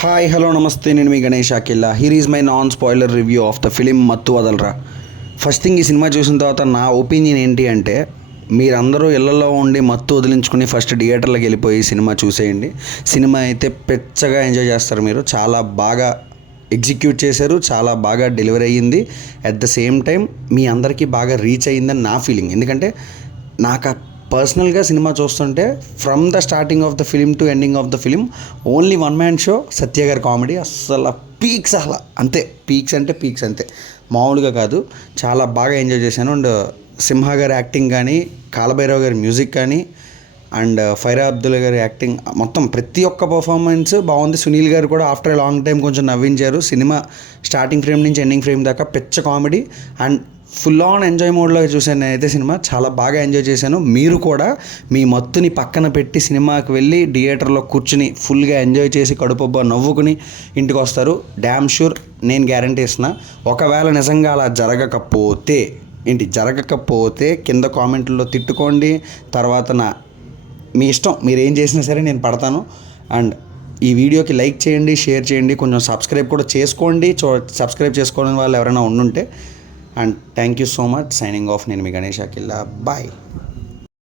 Hi hello నమస్తే, నేను మీ గణేష్ అఖిల్లా. Here is my non spoiler review of the film Mathu Vadalara. First thing, ఈ సినిమా చూసిన తర్వాత నా ఒపీనియన్ ఏంటి అంటే, మీరందరూ ఇళ్లలో ఉండి మత్తు వదిలించుకుని ఫస్ట్ థియేటర్లకు వెళ్ళిపోయి సినిమా చూసేయండి. సినిమా అయితే పెచ్చగా ఎంజాయ్ చేస్తారు. మీరు చాలా బాగా ఎగ్జిక్యూట్ చేశారు, చాలా బాగా డెలివరీ అయ్యింది. అట్ ద సేమ్ టైం మీ అందరికీ బాగా రీచ్ అయ్యిందని నా ఫీలింగ్. ఎందుకంటే నాకు పర్సనల్గా సినిమా చూస్తుంటే from the starting of the film to ending of the film only one man show. Satya గారి కామెడీ అస్సలు పీక్స్, అలా అంతే. పీక్స్ అంటే పీక్స్ అంతే, మామూలుగా కాదు. చాలా బాగా ఎంజాయ్ చేశాను. అండ్ సింహ గారి యాక్టింగ్ కానీ, కాలభైరవ్ గారి మ్యూజిక్ కానీ, అండ్ ఫైరా అబ్దుల్లా గారి యాక్టింగ్, మొత్తం ప్రతి ఒక్క పర్ఫార్మెన్స్ బాగుంది. సునీల్ గారు కూడా ఆఫ్టర్ ఏ లాంగ్ టైం కొంచెం నవ్వించారు. సినిమా స్టార్టింగ్ ఫ్రేమ్ నుంచి ఎండింగ్ ఫ్రేమ్ దాకా పెచ్చ comedy and full on enjoy మోడ్లో చూశాను నేనైతే. సినిమా చాలా బాగా ఎంజాయ్ చేశాను. మీరు కూడా మీ మత్తుని పక్కన పెట్టి సినిమాకి వెళ్ళి థియేటర్లో కూర్చుని ఫుల్గా ఎంజాయ్ చేసి కడుపబ్బా నవ్వుకుని ఇంటికి వస్తారు. డ్యామ్ షూర్, నేను గ్యారంటీ ఇస్తున్నా. ఒకవేళ నిజంగా అలా జరగకపోతే కింద కామెంట్లో తిట్టుకోండి. తర్వాత మీ ఇష్టం, మీరు ఏం చేసినా సరే నేను పడతాను. అండ్ ఈ వీడియోకి లైక్ చేయండి, షేర్ చేయండి, కొంచెం సబ్స్క్రైబ్ కూడా చేసుకోండి. సబ్స్క్రైబ్ చేసుకోవడం వాళ్ళు ఎవరైనా ఉండుంటే. And thank you so much. Signing off, నేను మీ గణేష్ అఖిల్లా. బాయ్.